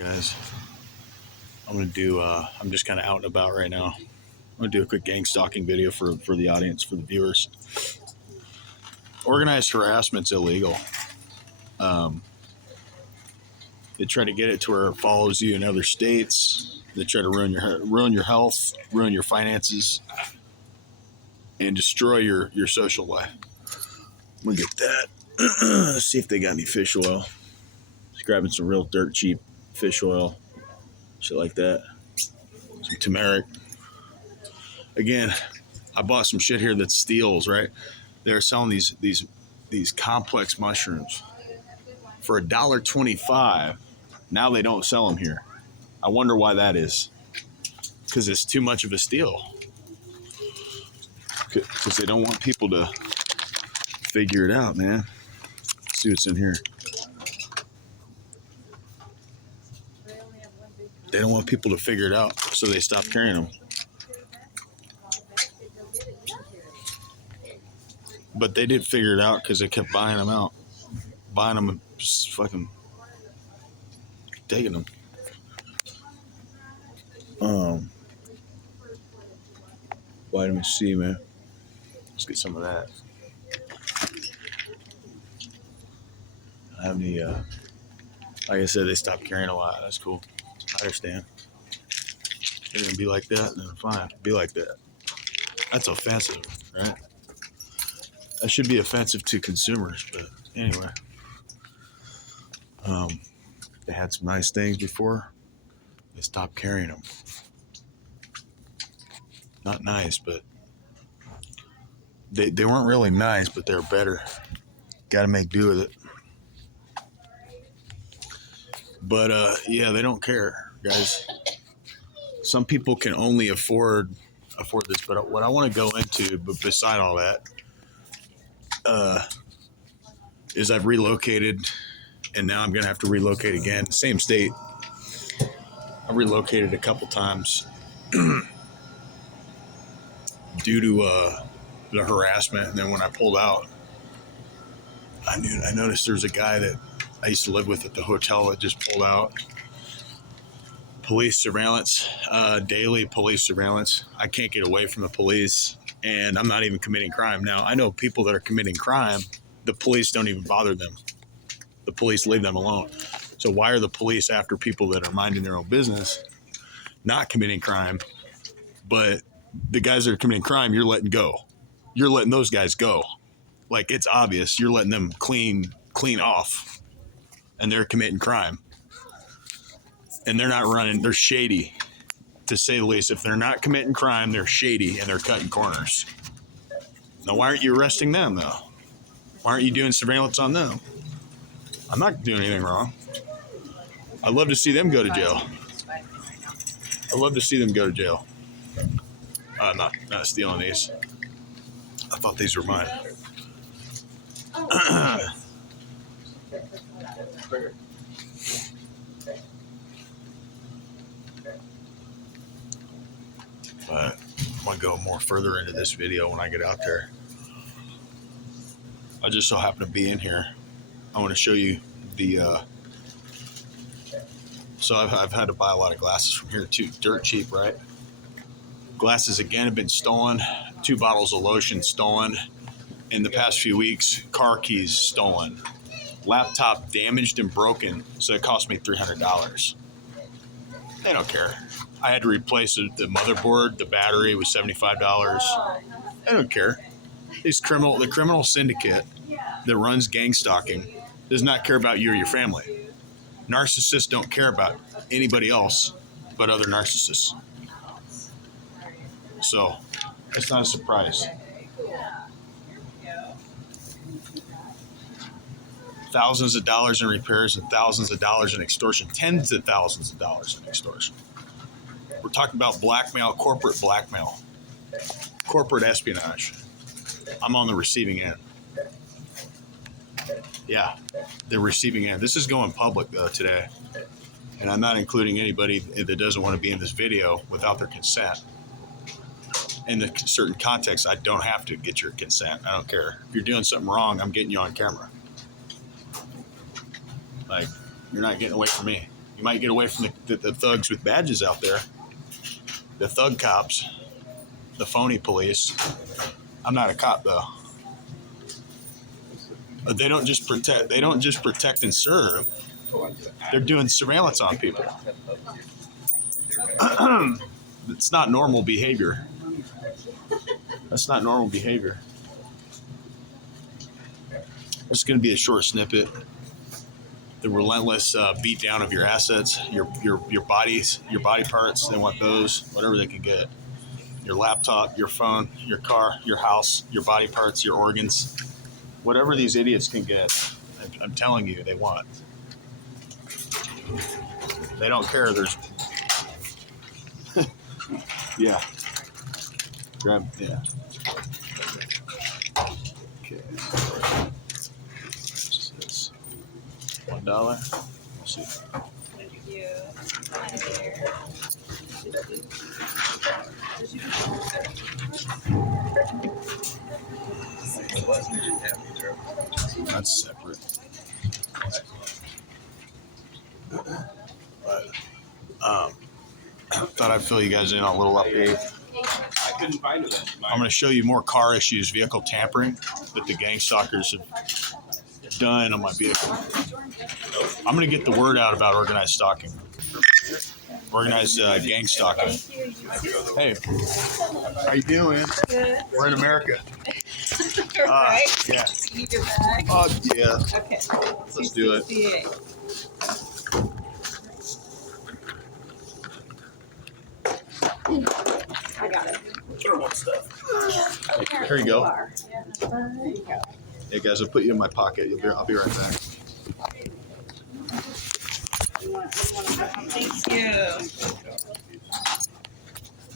Guys, I'm just kind of out and about right now. I'm gonna do a quick gang stalking video for the audience, for the viewers. Organized harassment's illegal. They try to get it to where it follows you in other states. They try to ruin your health, ruin your finances, and destroy your social life. I'm gonna get that. Let's see if they got any fish oil. Just grabbing some real dirt cheap fish oil, shit like that. Some turmeric. Again, I bought some shit here that steals, right? They're selling these complex mushrooms for $1.25. Now they don't sell them here. I wonder why that is. Because it's too much of a steal. Because they don't want people to figure it out, man. Let's see what's in here. They don't want people to figure it out, so they stop carrying them. But they did figure it out because they kept buying them out. Buying them and just fucking taking them. Vitamin C, man. Let's get some of that. I have any, like I said, they stopped carrying a lot. That's cool. I understand. They're gonna be like that, then fine. Be like that. That's offensive, right? That should be offensive to consumers, but anyway. They had some nice things before. They stopped carrying them. Not nice, but they weren't really nice, but they're better. Got to make do with it. But yeah, they don't care, guys. Some people can only afford this, but what I want to go into, but beside all that, is I've relocated, and now I'm gonna have to relocate again. Same state. I relocated a couple times due to the harassment, and then when I pulled out, I noticed there's a guy that I used to live with at the hotel that just pulled out. Police surveillance, daily police surveillance. I can't get away from the police, and I'm not even committing crime. Now, I know people that are committing crime, the police don't even bother them. The police leave them alone. So why are the police after people that are minding their own business, not committing crime, but the guys that are committing crime, you're letting go. You're letting those guys go. Like, it's obvious. You're letting them clean off, and they're committing crime. And they're not running. They're shady, to say the least. If they're not committing crime, they're shady, and they're cutting corners. Now, why aren't you arresting them, though? Why aren't you doing surveillance on them? I'm not doing anything wrong. I'd love to see them go to jail. I'd love to see them go to jail. I'm not stealing these. I thought these were mine. But I'm going to go more further into this video when I get out there. I just so happen to be in here. I want to show you the... So I've had to buy a lot of glasses from here too. Dirt cheap, right? Glasses again have been stolen. 2 bottles of lotion stolen. In the past few weeks, car keys stolen. Laptop damaged and broken, so it cost me $300. They don't care. I had to replace the motherboard. The battery was $75. They don't care. The criminal syndicate that runs gang stalking does not care about you or your family. Narcissists don't care about anybody else but other narcissists. So, it's not a surprise. Thousands of dollars in repairs and thousands of dollars in extortion. Tens of thousands of dollars in extortion. We're talking about blackmail, corporate blackmail. Corporate espionage. I'm on the receiving end. Yeah, the receiving end. This is going public, though, today. And I'm not including anybody that doesn't want to be in this video without their consent. In the certain context, I don't have to get your consent. I don't care. If you're doing something wrong, I'm getting you on camera. Like, you're not getting away from me. You might get away from the thugs with badges out there, the thug cops, the phony police. I'm not a cop though. They don't just protect. They don't just protect and serve. They're doing surveillance on people. It's not normal behavior. That's not normal behavior. It's going to be a short snippet. The relentless beat down of your assets, your bodies, your body parts. They want those, whatever they can get. Your laptop, your phone, your car, your house, your body parts, your organs. Whatever these idiots can get, I'm telling you, they want. They don't care. There's, yeah. Grab, yeah. Okay. What's this? $1. Let's see. Thank you. That's separate. But thought I'd fill you guys in on a little update. I couldn't find it. I'm going to show you more car issues, vehicle tampering that the gang stalkers have done on my vehicle. I'm going to get the word out about organized stalking. Organized gang stalking. Hey, how you doing? Good. We're in America. Right? Yeah. You need your bag? Oh, yeah. Okay. Let's do it. 268. I got it. Here you go. There you go. Hey, guys, I'll put you in my pocket. I'll be right back. Thank you.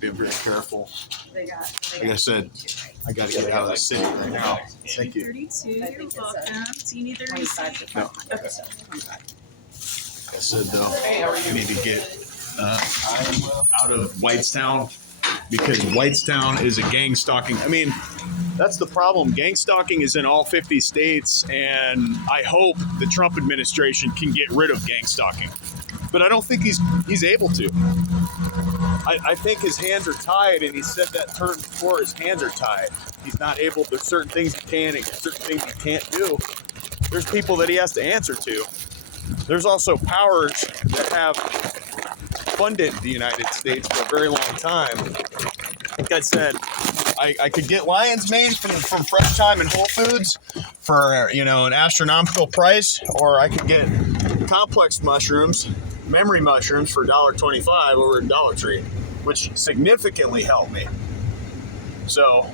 Being very careful. They got Like I said, I got to get out of the city right now. Thank you. 32. You're welcome. Do you need the receipt? No. Okay. Like I said, though, I need to get out of Whitestown because Whitestown is a gang stalking. I mean, that's the problem. Gang stalking is in all 50 states, and I hope the Trump administration can get rid of gang stalking. But I don't think he's able to. I think his hands are tied, and he said that term before. His hands are tied. He's not able. There's certain things he can and certain things he can't do. There's people that he has to answer to. There's also powers that have funded the United States for a very long time. Like I said, I could get lion's mane from Fresh Time and Whole Foods for an astronomical price, or I could get complex mushrooms, memory mushrooms for $1.25 over at Dollar Tree, which significantly helped me. So,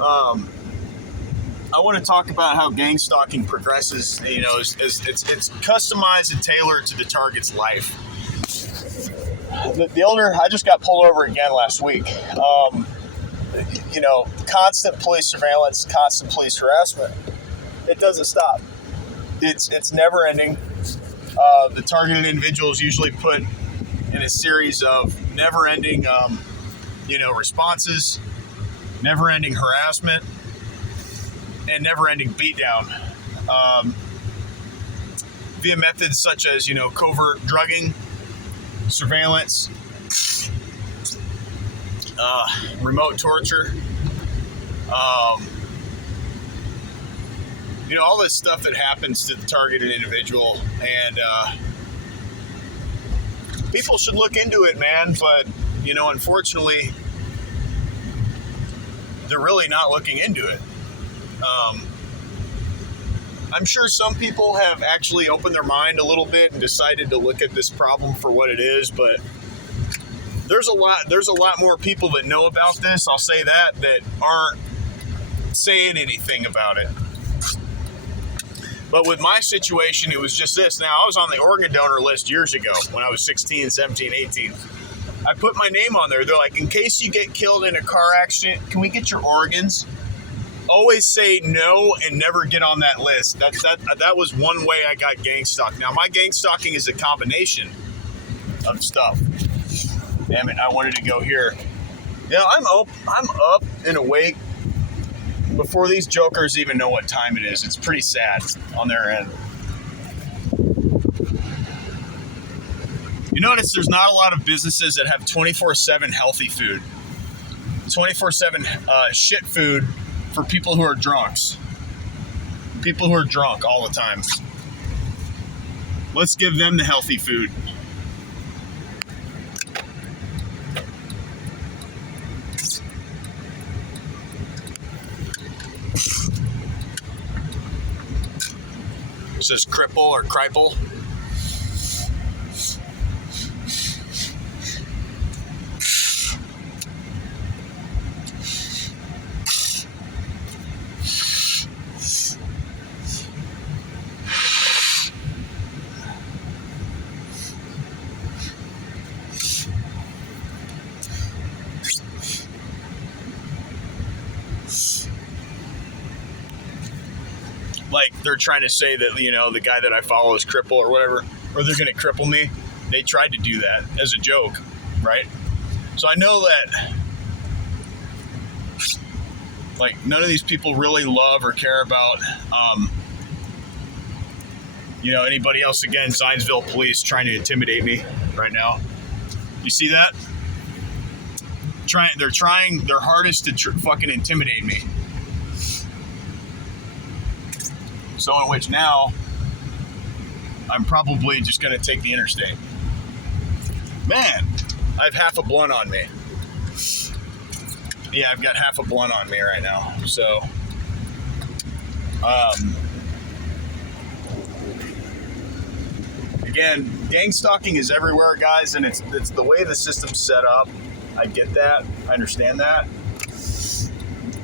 I want to talk about how gang stalking progresses. It's customized and tailored to the target's life. The owner, I just got pulled over again last week. Constant police surveillance, constant police harassment. It doesn't stop. It's never ending. The targeted individual is usually put in a series of never-ending, responses, never-ending harassment, and never-ending beatdown via methods such as, covert drugging, surveillance, remote torture, all this stuff that happens to the targeted individual, and people should look into it, man, but, unfortunately, they're really not looking into it. I'm sure some people have actually opened their mind a little bit and decided to look at this problem for what it is, but there's a lot more people that know about this, I'll say that aren't saying anything about it. But with my situation, it was just this. Now, I was on the organ donor list years ago when I was 16, 17, 18. I put my name on there. They're like, in case you get killed in a car accident, can we get your organs? Always say no and never get on that list. That was one way I got gang stalked. Now, my gang stalking is a combination of stuff. Damn it, I wanted to go here. I'm up and awake before these jokers even know what time it is. It's pretty sad on their end. You notice there's not a lot of businesses that have 24/7 healthy food. 24/7 shit food for people who are drunks. People who are drunk all the time. Let's give them the healthy food. It says cripple or cripple. Like they're trying to say that, you know, the guy that I follow is cripple or whatever, or they're going to cripple me. They tried to do that as a joke, right? So I know that, like, none of these people really love or care about, you know, anybody else. Again, Zionsville police trying to intimidate me right now. You see that? They're trying their hardest to fucking intimidate me. So in which now, I'm probably just going to take the interstate. Man, I have half a blunt on me. Yeah, I've got half a blunt on me right now. So, again, gang stalking is everywhere, guys, and it's the way the system's set up. I get that. I understand that.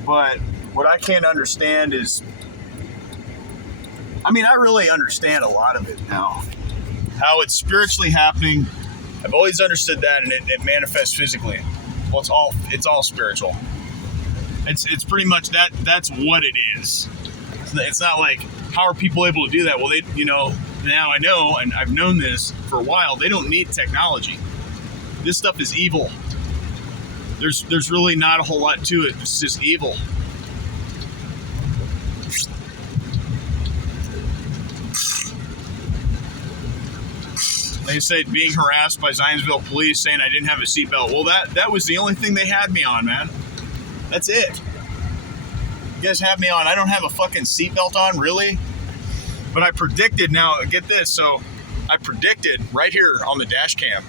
But what I can't understand is, I mean, I really understand a lot of it now. How it's spiritually happening. I've always understood that, and it manifests physically. Well, it's all spiritual. It's pretty much that. That's what it is. It's not like, how are people able to do that? Well, they, you know, now I know, and I've known this for a while. They don't need technology. This stuff is evil. There's really not a whole lot to it. It's just evil. They said being harassed by Zionsville police saying I didn't have a seatbelt. Well, that was the only thing they had me on, man. That's it. You guys have me on. I don't have a fucking seatbelt on, really? But I predicted, now get this, so I predicted right here on the dash cam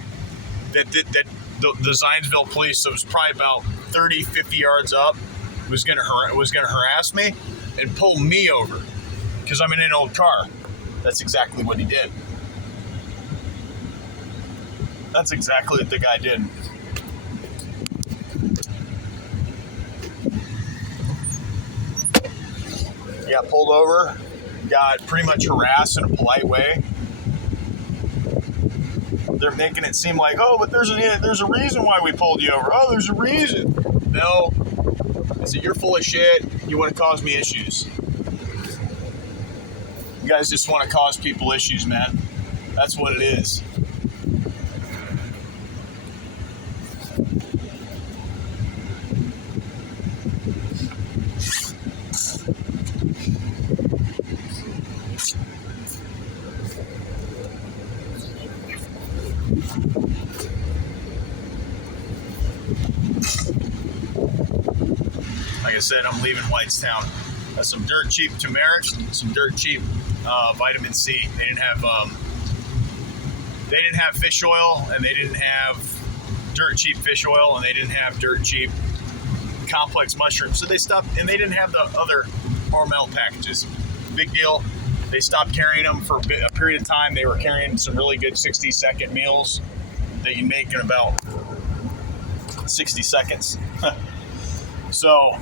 that the Zionsville police, so it was probably about 30, 50 yards up, was gonna harass me and pull me over because I'm in an old car. That's exactly what he did. That's exactly what the guy did. He got pulled over, got pretty much harassed in a polite way. They're making it seem like, oh, but there's a reason why we pulled you over. Oh, there's a reason. No. I said, you're full of shit. You want to cause me issues. You guys just want to cause people issues, man. That's what it is. Like I said, I'm leaving Whitestown. Some dirt cheap turmeric, some dirt cheap vitamin C. They didn't have fish oil, and they didn't have dirt cheap fish oil, and they didn't have dirt cheap complex mushrooms. So they stopped, and they didn't have the other Hormel packages. Big deal. They stopped carrying them for a period of time. They were carrying some really good 60-second meals that you make in about 60 seconds. So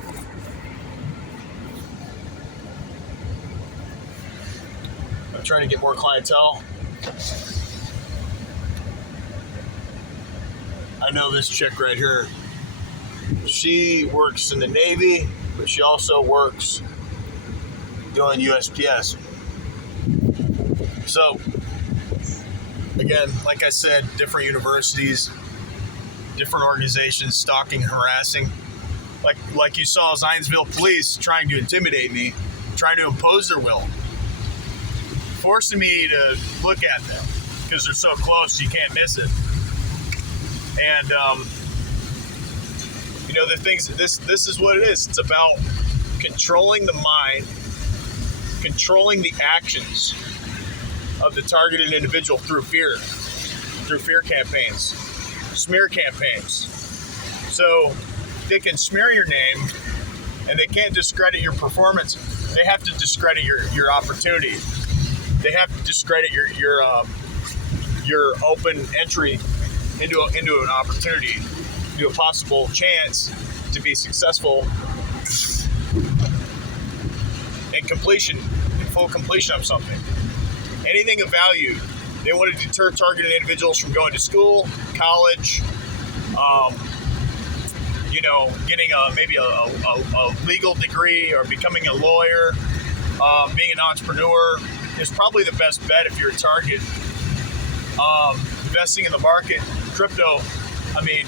I'm trying to get more clientele. I know this chick right here. She works in the Navy, but she also works doing USPS. So, again, like I said, different universities, different organizations stalking, harassing. Like you saw Zionsville police trying to intimidate me, trying to impose their will, forcing me to look at them. because they're so close you can't miss it. And you know, the things, this is what it is. It's about controlling the mind, controlling the actions of the targeted individual through fear campaigns, smear campaigns. So they can smear your name and they can't discredit your performance. They have to discredit your opportunity. They have to discredit your open entry into an opportunity, into a possible chance to be successful in completion, in full completion of something. Anything of value. They want to deter targeted individuals from going to school, college, you know, getting maybe a legal degree or becoming a lawyer, being an entrepreneur is probably the best bet if you're a target. Investing in the market, crypto, I mean,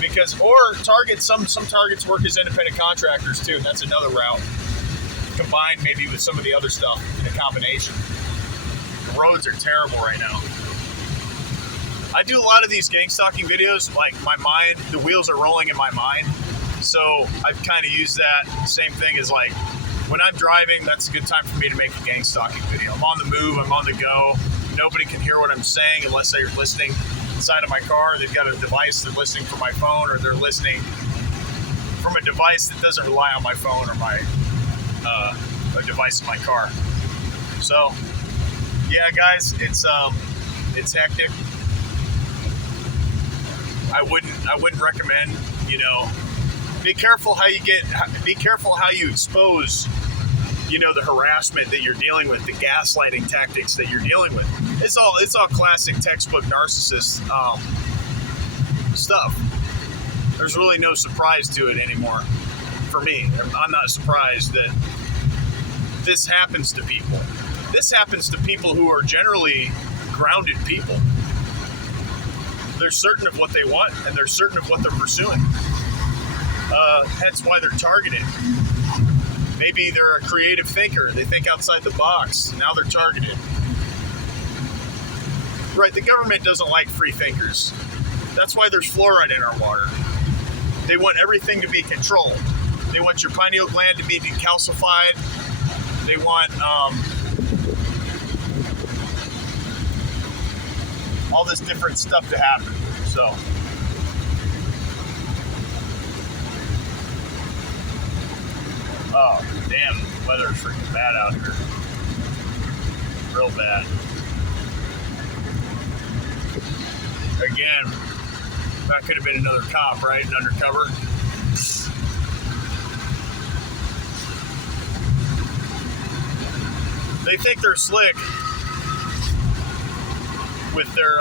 because, or targets, some targets work as independent contractors too. That's another route, combined maybe with some of the other stuff in a combination. The roads are terrible right now. I do a lot of these gang stalking videos, like my mind, the wheels are rolling in my mind. So I've kind of used that same thing as like, when I'm driving, that's a good time for me to make a gang stalking video. I'm on the move, I'm on the go. Nobody can hear what I'm saying unless they're listening inside of my car. They've got a device, they're listening from my phone, or they're listening from a device that doesn't rely on my phone or my a device in my car. So yeah, guys, it's hectic. I wouldn't recommend, you know, be careful how you expose, you know, the harassment that you're dealing with, the gaslighting tactics that you're dealing with. It's all classic textbook narcissist stuff. There's really no surprise to it anymore. For me, I'm not surprised that this happens to people. This happens to people who are generally grounded people. They're certain of what they want and they're certain of what they're pursuing. Hence why they're targeted. Maybe they're a creative thinker. They think outside the box. Now they're targeted. Right, the government doesn't like free thinkers. That's why there's fluoride in our water. They want everything to be controlled. They want your pineal gland to be decalcified. They want all this different stuff to happen. So oh damn, the weather is freaking bad out here. Real bad. Again, that could have been another cop, right? An undercover. They think they're slick with their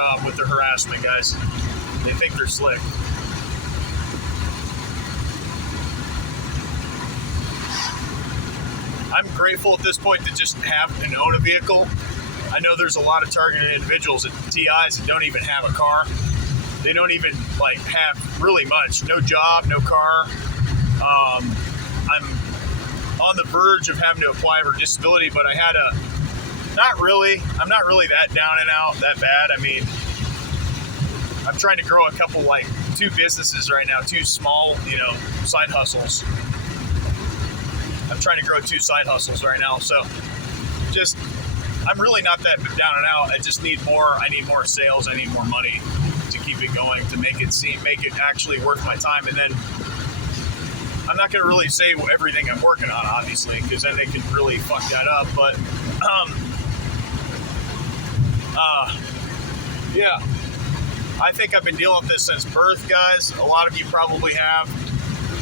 harassment, guys. They think they're slick. I'm grateful at this point to just have and own a vehicle. I know there's a lot of targeted individuals at TIs that don't even have a car. They don't even like have really much. No job, no car. I'm on the verge of having to apply for disability, but I had I'm not really that down and out, that bad. I mean, I'm trying to grow a couple, like 2 businesses right now, 2 small, you know, side hustles. I'm trying to grow 2 side hustles right now. So just, I'm really not that down and out. I just need more. I need more sales. I need more money to keep it going, to make it actually worth my time. And then I'm not going to really say everything I'm working on, obviously, because then they can really fuck that up. But yeah, I think I've been dealing with this since birth, guys. A lot of you probably have.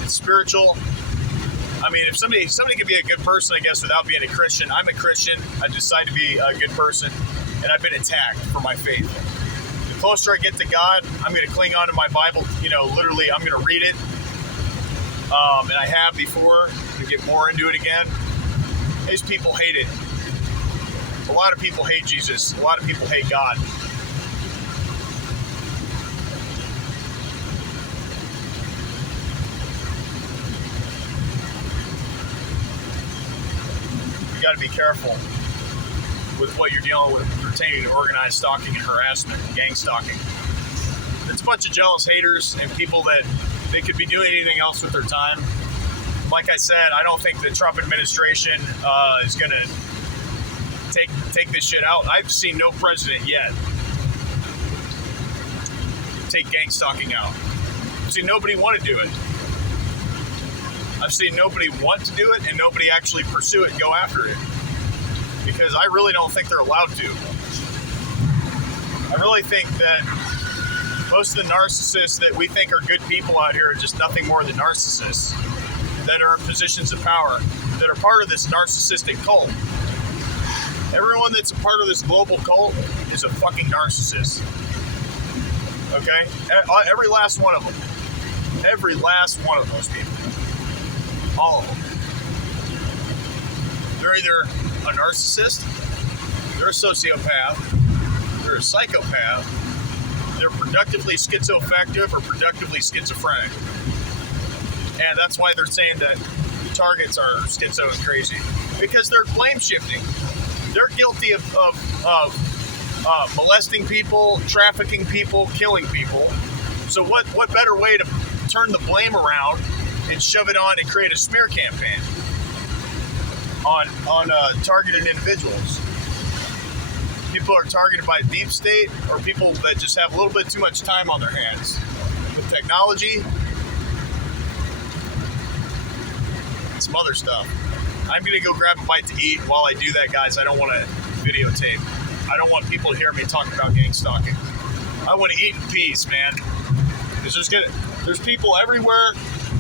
It's spiritual. I mean, if somebody could be a good person, I guess, without being a Christian. I'm a Christian. I decided to be a good person, and I've been attacked for my faith. The closer I get to God, I'm going to cling on to my Bible. You know, literally, I'm going to read it. And I have before, to get more into it again. These people hate it. A lot of people hate Jesus. A lot of people hate God. You got to be careful. with what you're dealing with pertaining to organized stalking and harassment and gang stalking. It's a bunch of jealous haters and people that they could be doing anything else with their time. Like I said, I don't think the Trump administration is going to take this shit out. I've seen no president yet take gang stalking out. I've seen nobody want to do it. I've seen nobody want to do it and nobody actually pursue it and go after it. Because I really don't think they're allowed to. I really think that most of the narcissists that we think are good people out here are just nothing more than narcissists that are in positions of power, that are part of this narcissistic cult. Everyone that's a part of this global cult is a fucking narcissist. Okay? Every last one of them. Every last one of those people. All of them. They're either a narcissist, they're a sociopath, they're a psychopath, they're productively schizoaffective or productively schizophrenic. And that's why they're saying that targets are schizo and crazy. Because they're blame shifting. They're guilty of molesting people, trafficking people, killing people. So what better way to turn the blame around and shove it on and create a smear campaign on targeted individuals? People are targeted by deep state or people that just have a little bit too much time on their hands with technology and some other stuff. I'm going to go grab a bite to eat. While I do that, guys, I don't want to videotape. I don't want people to hear me talk about gang stalking. I want to eat in peace, man. Because there's people everywhere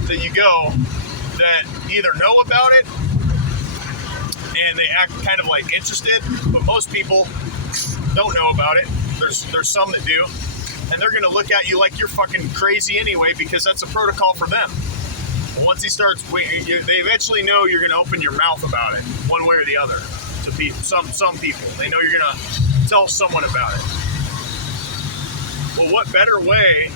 that you go that either know about it and they act kind of like interested, but most people don't know about it. There's some that do, and they're going to look at you like you're fucking crazy anyway because that's a protocol for them. But once he starts, they eventually know you're going to open your mouth about it, one way or the other. To some people, they know you're going to tell someone about it. Well, what better way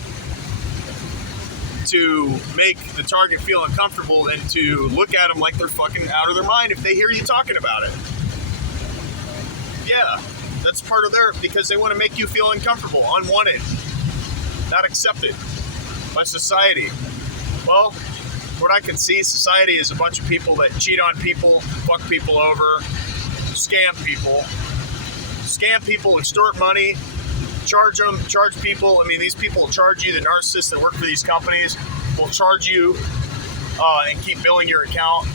to make the target feel uncomfortable than to look at them like they're fucking out of their mind if they hear you talking about it? Yeah, that's part of because they want to make you feel uncomfortable, unwanted, not accepted by society. Well, what I can see, society is a bunch of people that cheat on people, fuck people over, scam people, extort money, charge people. I mean, these people will charge you. The narcissists that work for these companies will charge you and keep billing your account,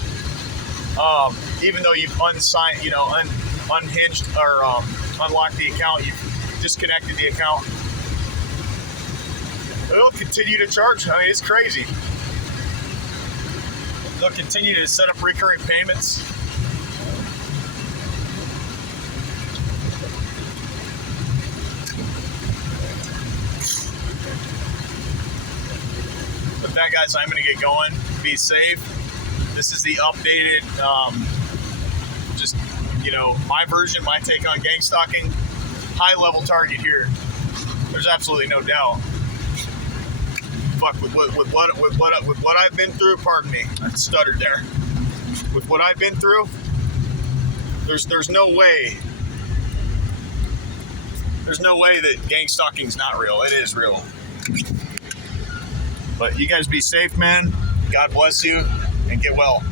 even though you've unhinged or unlocked the account, you've disconnected the account. They'll continue to charge. I mean, it's crazy. They'll continue to set up recurring payments. With that, guys, I'm going to get going. Be safe. This is the updated, my version, my take on gang stalking. High-level target here. There's absolutely no doubt. Fuck, with what I've been through, pardon me, I stuttered there. With what I've been through, there's no way. There's no way that gang stalking's not real. It is real. But you guys be safe, man. God bless you, and get well.